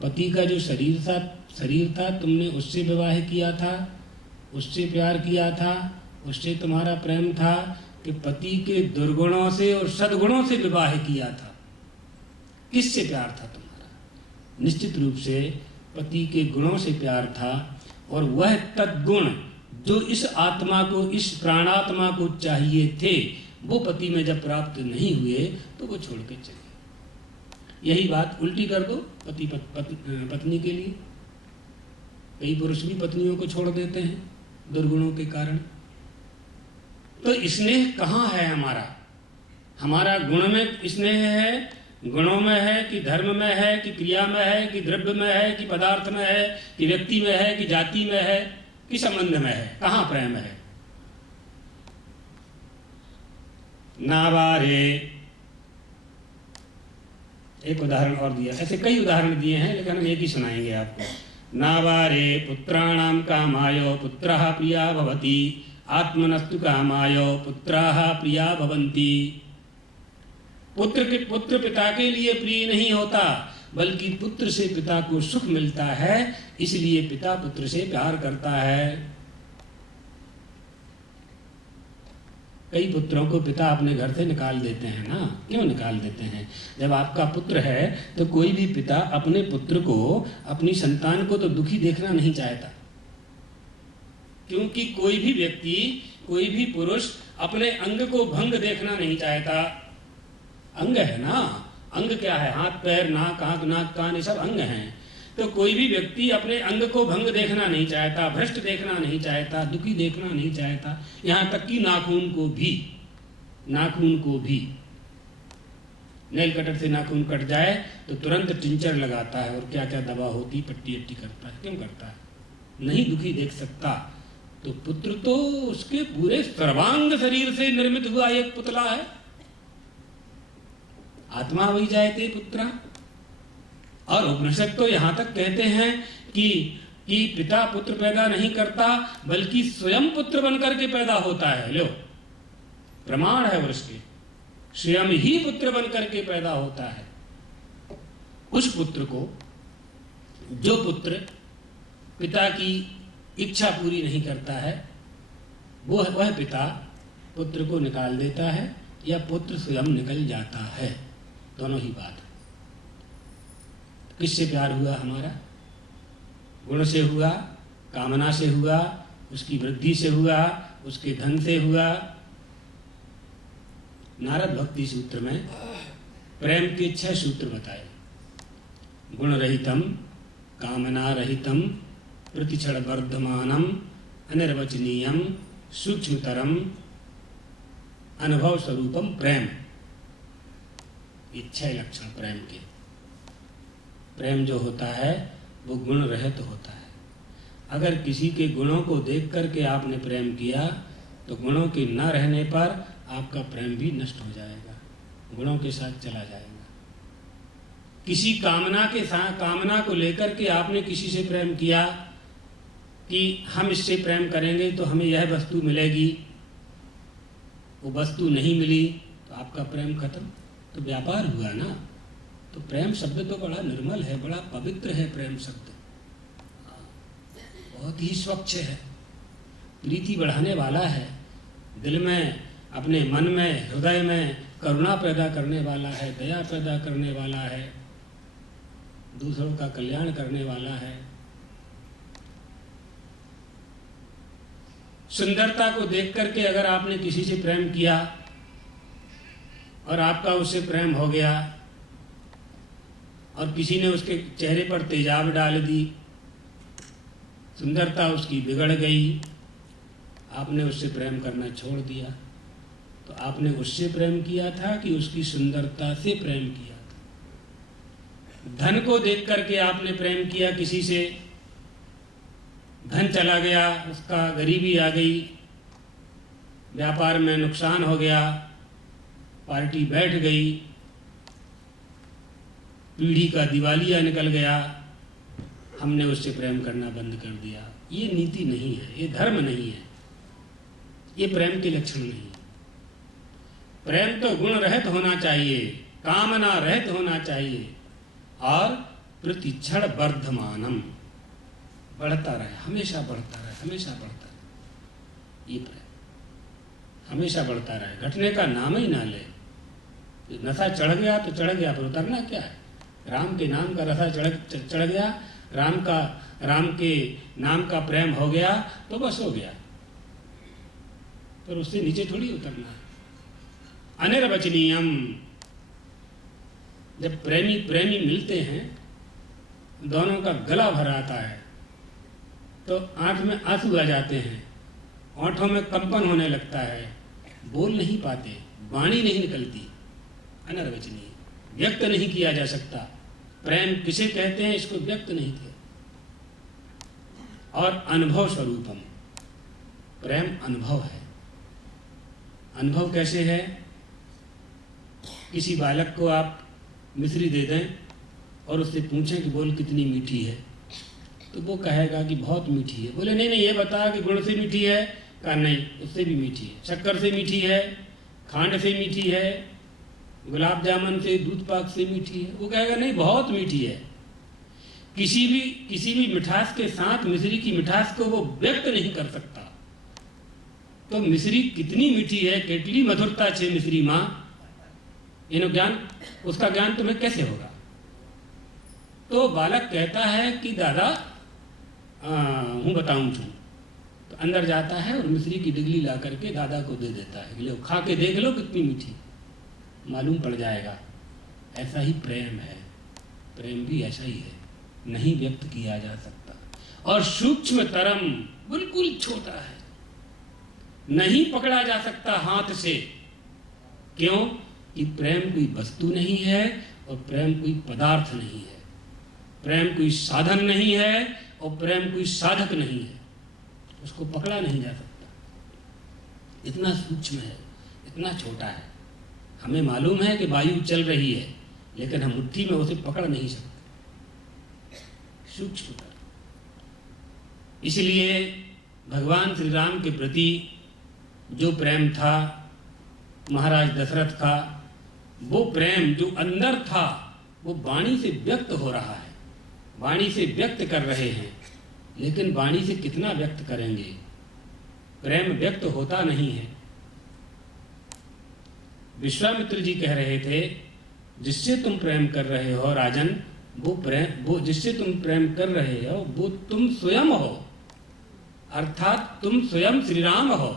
पति का जो शरीर था तुमने उससे विवाह किया था, उससे प्यार किया था, उससे तुम्हारा प्रेम था कि पति के दुर्गुणों से और सद्गुणों से विवाह किया था? किससे प्यार था तुम्हारा? निश्चित रूप से पति के गुणों से प्यार था, और वह तद्गुण जो इस आत्मा को, इस प्राणात्मा को चाहिए थे, वो पति में जब प्राप्त नहीं हुए तो वो छोड़ के चले। यही बात उल्टी कर दो पत्नी के लिए। कई पुरुष भी पत्नियों को छोड़ देते हैं दुर्गुणों के कारण। तो स्नेह कहाँ है हमारा? हमारा गुण में स्नेह है, गुणों में है कि धर्म में है कि क्रिया में है कि द्रव्य में है कि पदार्थ में है कि व्यक्ति में है कि जाति में है कि संबंध में है? कहाँ प्रेम है? नावारे, एक उदाहरण और दिया, ऐसे कई उदाहरण दिए हैं लेकिन हम एक ही सुनाएंगे आपको। नावारे पुत्राणाम कामायो पुत्रः प्रिया भवति, आत्मनस्तु कामायो पुत्राः प्रिया भवन्ति। पुत्र पिता के लिए प्रिय नहीं होता, बल्कि पुत्र से पिता को सुख मिलता है, इसलिए पिता पुत्र से प्यार करता है। कई पुत्रों को पिता अपने घर से निकाल देते हैं ना। क्यों निकाल देते हैं? जब आपका पुत्र है तो कोई भी पिता अपने पुत्र को, अपनी संतान को तो दुखी देखना नहीं चाहता, क्योंकि कोई भी व्यक्ति, कोई भी पुरुष अपने अंग को भंग देखना नहीं चाहता। अंग है ना, अंग क्या है? हाथ पैर नाक आंख नाक कान, ये सब अंग हैं। तो कोई भी व्यक्ति अपने अंग को भंग देखना नहीं चाहता, भ्रष्ट देखना नहीं चाहता, दुखी देखना नहीं चाहता। यहाँ तक कि नाखून को भी नेल कटर से नाखून कट जाए तो तुरंत टिंचर लगाता है, और क्या क्या दवा होती, पट्टी अट्टी करता है। क्यों करता है? नहीं दुखी देख सकता। तो पुत्र तो उसके पूरे सर्वांग शरीर से निर्मित हुआ एक पुतला है। आत्मा वही जायते पुत्रा। और उपनिषद तो यहाँ तक कहते हैं कि पिता पुत्र पैदा नहीं करता, बल्कि स्वयं पुत्र बनकर के पैदा होता है। लो, प्रमाण है उसके, स्वयं ही पुत्र बनकर के पैदा होता है। उस पुत्र को, जो पुत्र पिता की इच्छा पूरी नहीं करता है, वह पिता पुत्र को निकाल देता है, या पुत्र स्वयं निकल जाता है। दोनों ही बात है। किससे प्यार हुआ हमारा? गुण से हुआ, कामना से हुआ, उसकी वृद्धि से हुआ, उसके धन से हुआ। नारद भक्ति सूत्र में प्रेम के 6 सूत्र बताए। गुण रहितम, कामना रहितम, प्रतिक्षण वर्धमानम, अनिर्वचनीयम, सूक्ष्मतरम, अनुभव स्वरूपम प्रेम। ये 6 लक्षण प्रेम के। प्रेम जो होता है वो गुण रहित होता है। अगर किसी के गुणों को देख करके आपने प्रेम किया तो गुणों के न रहने पर आपका प्रेम भी नष्ट हो जाएगा, गुणों के साथ चला जाएगा। किसी कामना के साथ, कामना को लेकर के आपने किसी से प्रेम किया कि हम इससे प्रेम करेंगे तो हमें यह वस्तु मिलेगी, वो वस्तु नहीं मिली तो आपका प्रेम खत्म, तो व्यापार हुआ ना। तो प्रेम शब्द तो बड़ा निर्मल है, बड़ा पवित्र है। प्रेम शब्द बहुत ही स्वच्छ है, प्रीति बढ़ाने वाला है, दिल में, अपने मन में, हृदय में करुणा पैदा करने वाला है, दया पैदा करने वाला है, दूसरों का कल्याण करने वाला है। सुंदरता को देख करके अगर आपने किसी से प्रेम किया और आपका उससे प्रेम हो गया, और किसी ने उसके चेहरे पर तेजाब डाल दी, सुंदरता उसकी बिगड़ गई, आपने उससे प्रेम करना छोड़ दिया, तो आपने उससे प्रेम किया था कि उसकी सुंदरता से प्रेम किया था? धन को देख करके आपने प्रेम किया किसी से, धन चला गया उसका, गरीबी आ गई, व्यापार में नुकसान हो गया, पार्टी बैठ गई, पीढ़ी का दिवालिया निकल गया, हमने उससे प्रेम करना बंद कर दिया। ये नीति नहीं है, ये धर्म नहीं है, ये प्रेम के लक्षण नहीं है। प्रेम तो गुण रहित होना चाहिए, कामना रहित होना चाहिए और प्रतिक्षण वर्धमानम, बढ़ता रहे, हमेशा बढ़ता रहे, हमेशा बढ़ता रहे। ये प्रेम हमेशा बढ़ता रहे, घटने का नाम ही ना ले। नशा चढ़ गया तो चढ़ गया, पर उतरना क्या है? राम के नाम का नशा चढ़ गया, राम के नाम का प्रेम हो गया तो बस हो गया, पर उससे नीचे थोड़ी उतरना है। अनिर्वचनीयम, जब प्रेमी प्रेमी मिलते हैं, दोनों का गला भर आता है तो आंख में आंसू आ जाते हैं, होठों में कंपन होने लगता है, बोल नहीं पाते, वाणी नहीं निकलती। अनिर्वचनीय, व्यक्त नहीं किया जा सकता। प्रेम किसे कहते हैं, इसको व्यक्त नहीं किया। और अनुभव स्वरूपम, प्रेम अनुभव है। अनुभव कैसे है? किसी बालक को आप मिश्री दे दें और उससे पूछें कि बोल कितनी मीठी है, तो वो कहेगा कि बहुत मीठी है। बोले नहीं नहीं, ये बता कि गुड़ से मीठी है? कहा नहीं, उससे भी मीठी है। शक्कर से मीठी है, खांड से मीठी है, गुलाब जामुन से, दूध पाक से मीठी है? वो कहेगा नहीं, बहुत मीठी है। किसी भी मिठास के साथ मिश्री की मिठास को वो व्यक्त नहीं कर सकता। तो मिश्री कितनी मीठी है, केटली मधुरता छे मिश्री माँ, इन्हों ज्ञान, उसका ज्ञान तुम्हें कैसे होगा? तो बालक कहता है कि दादा हूँ बताऊँ छू, तो अंदर जाता है और मिश्री की डिगली ला करके दादा को दे देता है कि लो खा के देख लो कितनी मीठी, मालूम पड़ जाएगा। ऐसा ही प्रेम है, प्रेम भी ऐसा ही है, नहीं व्यक्त किया जा सकता। और सूक्ष्म तरम, बिल्कुल छोटा है, नहीं पकड़ा जा सकता हाथ से। क्यों? कि प्रेम कोई वस्तु नहीं है और प्रेम कोई पदार्थ नहीं है, प्रेम कोई साधन नहीं है और प्रेम कोई साधक नहीं है, उसको पकड़ा नहीं जा सकता। इतना सूक्ष्म है, इतना छोटा है। हमें मालूम है कि वायु चल रही है, लेकिन हम मुट्ठी में उसे पकड़ नहीं सकते, सूक्ष्मता। इसलिए भगवान श्री राम के प्रति जो प्रेम था महाराज दशरथ का, वो प्रेम जो अंदर था वो वाणी से व्यक्त हो रहा है, वाणी से व्यक्त कर रहे हैं। लेकिन वाणी से कितना व्यक्त करेंगे? प्रेम व्यक्त होता नहीं है। विश्वामित्र जी कह रहे थे, जिससे तुम प्रेम कर रहे हो राजन, वो जिससे तुम प्रेम कर रहे हो वो तुम स्वयं हो, अर्थात तुम स्वयं श्री राम हो।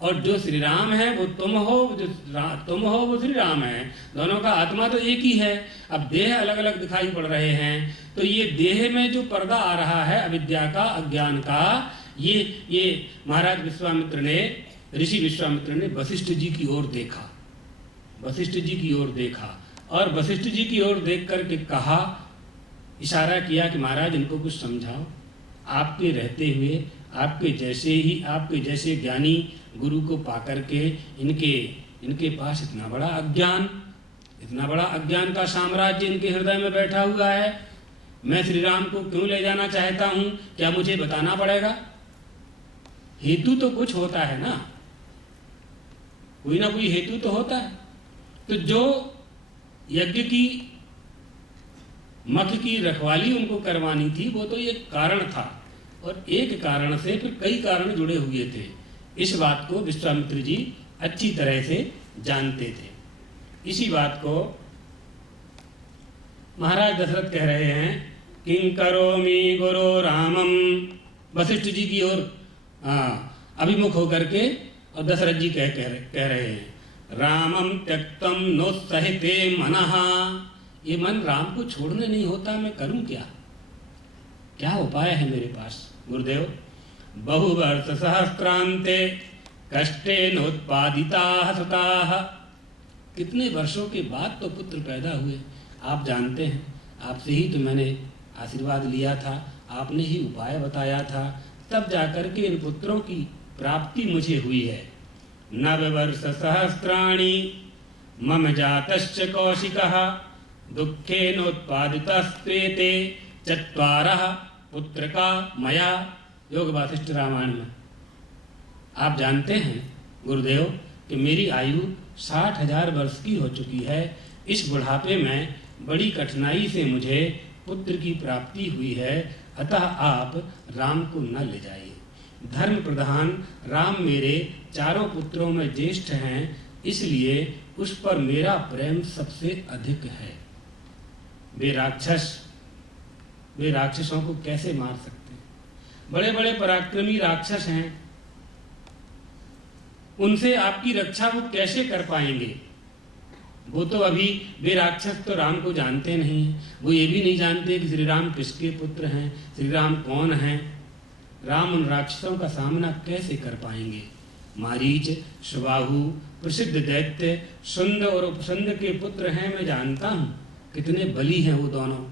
और जो श्री राम है वो तुम हो, जो तुम हो वो श्री राम है। दोनों का आत्मा तो एक ही है। अब देह अलग अलग दिखाई पड़ रहे हैं, तो ये देह में जो पर्दा आ रहा है अविद्या का, अज्ञान का, ये महाराज विश्वामित्र ने, ऋषि विश्वामित्र ने वशिष्ठ जी की ओर देखा, वशिष्ठ जी की ओर देखा और वशिष्ठ जी की ओर देख करके कहा, इशारा किया कि महाराज इनको कुछ समझाओ। आपके रहते हुए आपके जैसे ज्ञानी गुरु को पाकर के इनके पास इतना बड़ा अज्ञान का साम्राज्य इनके हृदय में बैठा हुआ है। मैं श्री राम को क्यों ले जाना चाहता हूँ, क्या मुझे बताना पड़ेगा? हेतु तो कुछ होता है ना, कोई ना कोई हेतु तो होता है। तो जो यज्ञ की मख की रखवाली उनको करवानी थी, वो तो ये कारण था, और एक कारण से फिर कई कारण जुड़े हुए थे। इस बात को विश्वामित्र जी अच्छी तरह से जानते थे। इसी बात को महाराज दशरथ कह रहे हैं, किं करोमि गुरु रामम, वशिष्ठ जी की ओर अभिमुख होकर के, और दशरथ जी कह रहे हैं, रामम त्यक्तम नोत्सहिते मनः, ये मन राम को छोड़ने नहीं होता, मैं करूं क्या? क्या उपाय है मेरे पास गुरुदेव? बहुवर्ष सहस्रांते कष्टे नोत्पादिताः सुताः, कितने वर्षों के बाद तो पुत्र पैदा हुए। आप जानते हैं, आपसे ही तो मैंने आशीर्वाद लिया था, आपने ही उपाय बताया था, तब जाकर के इन पुत्रों की प्राप्ति मुझे हुई है। नववर्ष सहस्राणि मम जातश्च कौशिकः दुःखेनोत्पादितस्त्वेते चत्वारः पुत्रका मया। योग वासिष्ठ रामायण में आप जानते हैं गुरुदेव कि मेरी आयु 60,000 वर्ष की हो चुकी है। इस बुढ़ापे में बड़ी कठिनाई से मुझे पुत्र की प्राप्ति हुई है, अतः आप राम को न ले जाइए। धर्म प्रधान राम मेरे चारों पुत्रों में ज्येष्ठ हैं, इसलिए उस पर मेरा प्रेम सबसे अधिक है। वे राक्षसों को कैसे मार सकते हैं? बड़े बड़े पराक्रमी राक्षस हैं, उनसे आपकी रक्षा वो कैसे कर पाएंगे? वो तो अभी वे राक्षस तो राम को जानते नहीं हैं, वो ये भी नहीं जानते कि श्री राम किसके पुत्र हैं, श्री राम कौन हैं। राम उन राक्षसों का सामना कैसे कर पाएंगे? मारीच, सुबाहु प्रसिद्ध दैत्य सुंद और उपसुंद के पुत्र हैं, मैं जानता हूँ कितने बली हैं वो दोनों।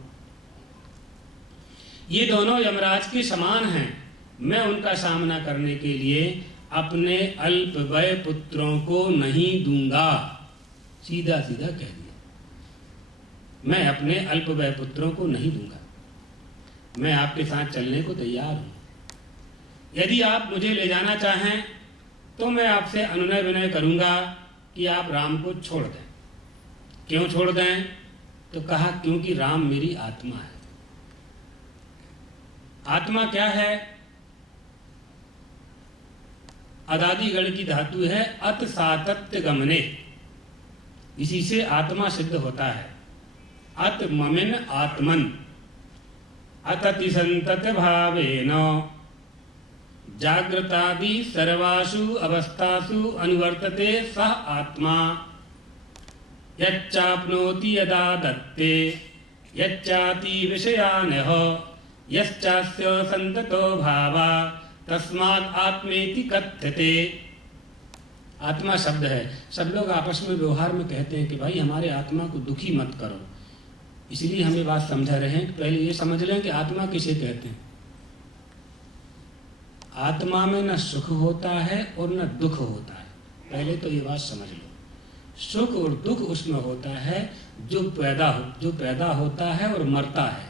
ये दोनों यमराज के समान हैं। मैं उनका सामना करने के लिए अपने अल्प वय पुत्रों को नहीं दूंगा। सीधा सीधा कह दिया, मैं अपने अल्प वय पुत्रों को नहीं दूंगा। मैं आपके साथ चलने को तैयार हूं। यदि आप मुझे ले जाना चाहें तो मैं आपसे अनुनय विनय करूंगा कि आप राम को छोड़ दें। क्यों छोड़ दें? तो कहा क्योंकि राम मेरी आत्मा है। आत्मा क्या है? अदादिगण की धातु है अत सातत्य गमने, इसी से आत्मा सिद्ध होता है। अत ममिन आत्मन अतति संतत भावेन जागृतादि सर्वासु अवस्थासु अनुवर्तते सह आत्मा यच्चाप्नोति यदा दत्ते यच्चाति विषयानः यश्चास्य संततो भावा तस्मात् आत्मेति कथ्यते। आत्मा शब्द है। सब लोग आपस में व्यवहार में कहते हैं कि भाई हमारे आत्मा को दुखी मत करो, इसलिए हमें बात समझा रहे हैं। पहले ये समझ लें कि आत्मा किसे कहते हैं। आत्मा में न सुख होता है और न दुख होता है। पहले तो ये बात समझ लो। सुख और दुख उसमें होता है जो पैदा होता है और मरता है।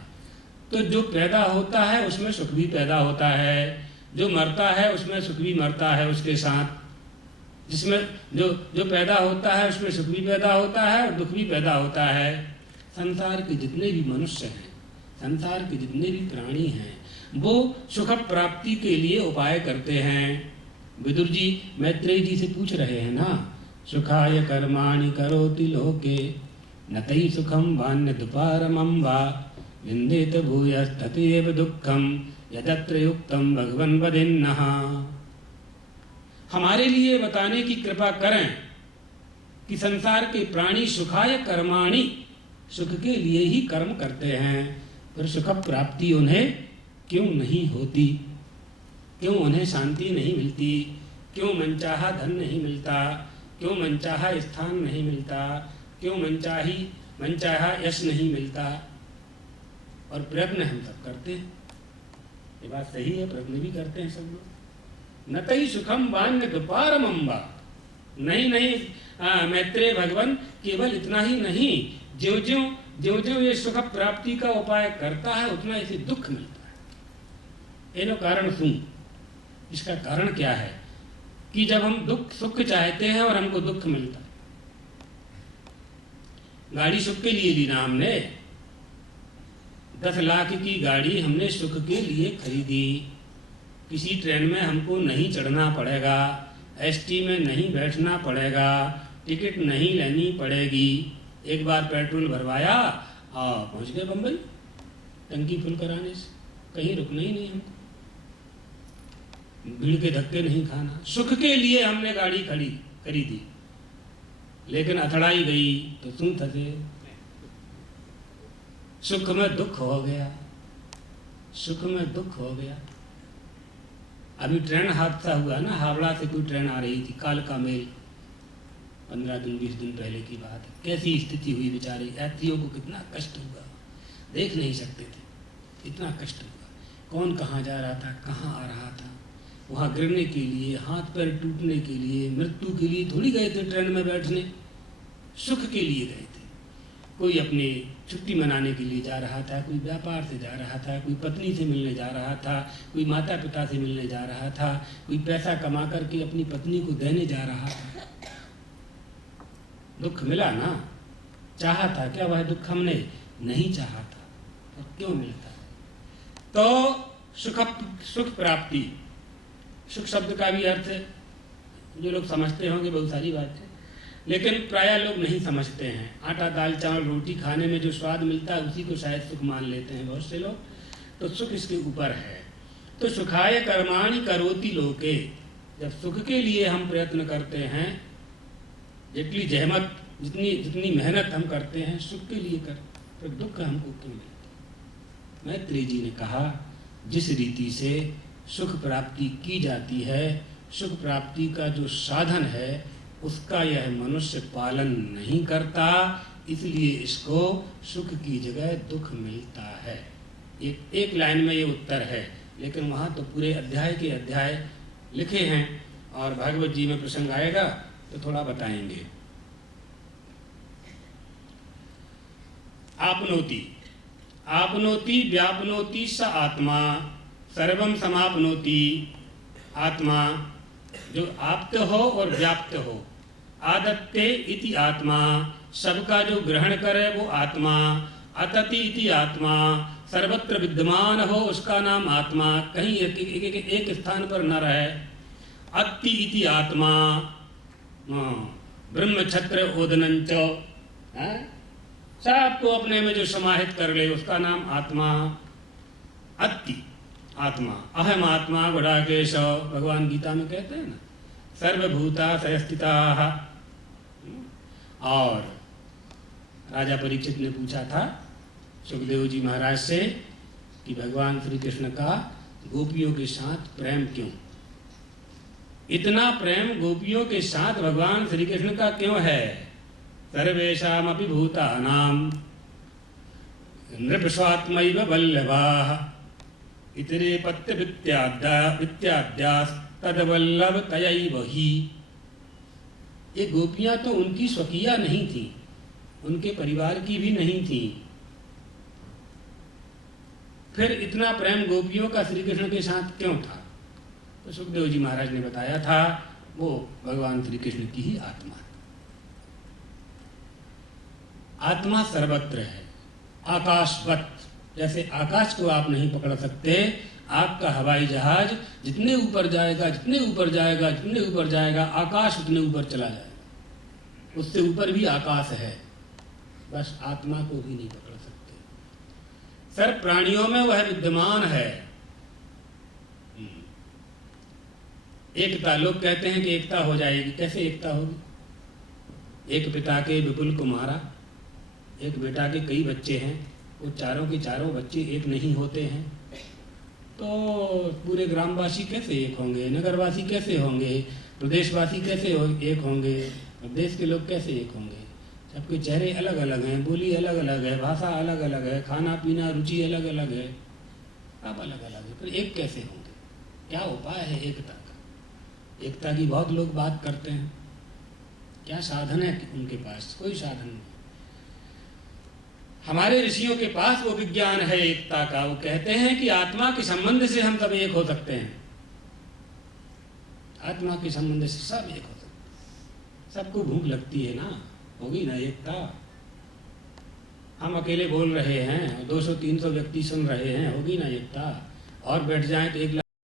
तो जो पैदा होता है उसमें सुख भी पैदा होता है, जो मरता है उसमें सुख भी मरता है उसके साथ। जिसमें जो पैदा होता है उसमें सुख भी पैदा होता है और दुख भी पैदा होता है। संसार के जितने भी मनुष्य हैं, संसार के जितने भी प्राणी हैं, वो सुख प्राप्ति के लिए उपाय करते हैं। विदुर जी मैत्रेय जी से पूछ रहे हैं ना, सुखाय कर्माणि करोति लोके न तै सुखम वान्यदुपारमं वा विन्देत भूयस्तथैव दुःखम यदत्र युक्तम भगवन् वदेन्नः। हमारे लिए बताने की कृपा करें कि संसार के प्राणी सुखाय कर्माणि, सुख के लिए ही कर्म करते हैं, पर सुख प्राप्ति उन्हें क्यों नहीं होती? क्यों उन्हें शांति नहीं मिलती? क्यों मनचाहा धन नहीं मिलता? क्यों मनचाहा स्थान नहीं मिलता? क्यों मनचाहा यश नहीं मिलता? और प्रयत्न हम सब करते हैं, ये बात सही है, प्रयत्न भी करते हैं सब लोग। न तई सुखम वान्य दुपारमं वा, नहीं मैत्रेय भगवान, केवल इतना ही नहीं, ज्यों ज्यों ये सुख प्राप्ति का उपाय करता है उतना इसे दुख मिलता है। एनो कारण सुन, इसका कारण क्या है कि जब हम सुख चाहते हैं और हमको दुख मिलता है। गाड़ी सुख के लिए ली ना हमने, 10 लाख की गाड़ी हमने सुख के लिए खरीदी। किसी ट्रेन में हमको नहीं चढ़ना पड़ेगा, एसटी में नहीं बैठना पड़ेगा, टिकट नहीं लेनी पड़ेगी। एक बार पेट्रोल भरवाया और पहुंच गए बम्बई, टंकी फुल कराने से कहीं रुकना ही नहीं हमको, भीड़ के धक्के नहीं खाना। सुख के लिए हमने गाड़ी खरीदी, लेकिन अथड़ाई गई तो तुम थके, सुख में दुख हो गया, सुख में दुख हो गया। अभी ट्रेन हादसा हुआ ना, हावड़ा से कोई ट्रेन आ रही थी, कालका मेल, 15 दिन 20 दिन पहले की बात है। कैसी स्थिति हुई बेचारे यात्रियों को, कितना कष्ट हुआ, देख नहीं सकते थे, इतना कष्ट हुआ। कौन कहाँ जा रहा था, कहाँ आ रहा था, वहाँ गिरने के लिए, हाथ पैर टूटने के लिए, मृत्यु के लिए थोड़ी गए थे ट्रेन में बैठने, सुख के लिए गए थे। कोई अपनी छुट्टी मनाने के लिए जा रहा था, कोई व्यापार से जा रहा था, कोई पत्नी से मिलने जा रहा था, कोई माता पिता से मिलने जा रहा था, कोई पैसा कमा करके अपनी पत्नी को देने जा रहा था। दुख मिला ना, चाहा था क्या वह दुख? हमने नहीं चाहा था, और क्यों मिलता? तो सुख प्राप्ति, सुख शब्द का भी अर्थ जो लोग समझते होंगे बहुत सारी बात है, लेकिन प्रायः लोग नहीं समझते हैं। आटा दाल चावल रोटी खाने में जो स्वाद मिलता है उसी को शायद सुख मान लेते हैं बहुत से लोग। तो सुख इसके ऊपर है। तो सुखाय कर्माणि करोति लोके, जब सुख के लिए हम प्रयत्न करते हैं, जितनी जहमत जितनी मेहनत हम करते हैं सुख के लिए कर, तो दुख हमको क्यों मिलता? मैत्री जी ने कहा, जिस रीति से सुख प्राप्ति की जाती है, सुख प्राप्ति का जो साधन है उसका यह मनुष्य पालन नहीं करता, इसलिए इसको सुख की जगह दुख मिलता है। एक लाइन में ये उत्तर है, लेकिन वहाँ तो पूरे अध्याय के अध्याय लिखे हैं, और भागवत जी में प्रसंग आएगा तो थोड़ा बताएंगे। आपनोति आपनोति व्यापनोति स आत्मा सर्वम समापनोति। आत्मा जो आप्त हो और व्याप्त हो, आदत्ते इति आत्मा, सबका जो ग्रहण करे वो आत्मा, अतति इति आत्मा, सर्वत्र विद्यमान हो उसका नाम आत्मा, कहीं एक स्थान पर न रहे। अत्ति इति आत्मा, ब्रह्म छत्र ओदनंच, सबको अपने में जो समाहित कर ले उसका नाम आत्मा। अत्ति आत्मा, अहम आत्मा गुडाकेश, भगवान गीता में कहते हैं ना, सर्वभूता सयस्थिताः। और राजा परीक्षित ने पूछा था सुखदेव जी महाराज से कि भगवान श्री कृष्ण का गोपियों के साथ प्रेम क्यों, इतना प्रेम गोपियों के साथ भगवान श्री कृष्ण का क्यों है? सर्वेषामपि भूतानां नृपस्वात्मैव वल्लभाः इतरे पत्य विद्याद्यास्तद्वल्लभ तयैव हि। ये गोपियां तो उनकी स्वकीया नहीं थी, उनके परिवार की भी नहीं थी, फिर इतना प्रेम गोपियों का श्री कृष्ण के साथ क्यों था? तो सुखदेव जी महाराज ने बताया था, वो भगवान श्री कृष्ण की ही आत्मा। आत्मा सर्वत्र है, आकाशवत। जैसे आकाश को आप नहीं पकड़ सकते, आपका हवाई जहाज जितने ऊपर जाएगा जितने ऊपर जाएगा जितने ऊपर जाएगा, आकाश उतने ऊपर चला जाएगा, उससे ऊपर भी आकाश है, बस आत्मा को भी नहीं पकड़ सकते। सर्व प्राणियों में वह विद्यमान है। एकता, लोग कहते हैं कि एकता हो जाएगी, कैसे एकता होगी? एक पिता के विपुल को मारा, एक बेटा के कई बच्चे हैं, वो चारों के चारों बच्चे एक नहीं होते हैं, तो पूरे ग्रामवासी कैसे एक होंगे? नगरवासी कैसे होंगे? प्रदेशवासी कैसे एक होंगे? देश के लोग कैसे एक होंगे? सबके चेहरे अलग अलग हैं, बोली अलग अलग है, भाषा अलग अलग है, खाना पीना रुचि अलग अलग है, सब अलग अलग है, फिर एक कैसे होंगे? क्या उपाय है एकता का? एकता की बहुत लोग बात करते हैं, क्या साधन है उनके पास? कोई साधन नहीं। हमारे ऋषियों के पास वो विज्ञान है एकता का। वो कहते हैं कि आत्मा के संबंध से हम सब एक हो सकते हैं, आत्मा के संबंध से सब एक हो सकते हैं। सबको भूख लगती है ना, होगी ना एकता? हम अकेले बोल रहे हैं, 200-300 व्यक्ति सुन रहे हैं, होगी ना एकता? और बैठ जाएं तो 1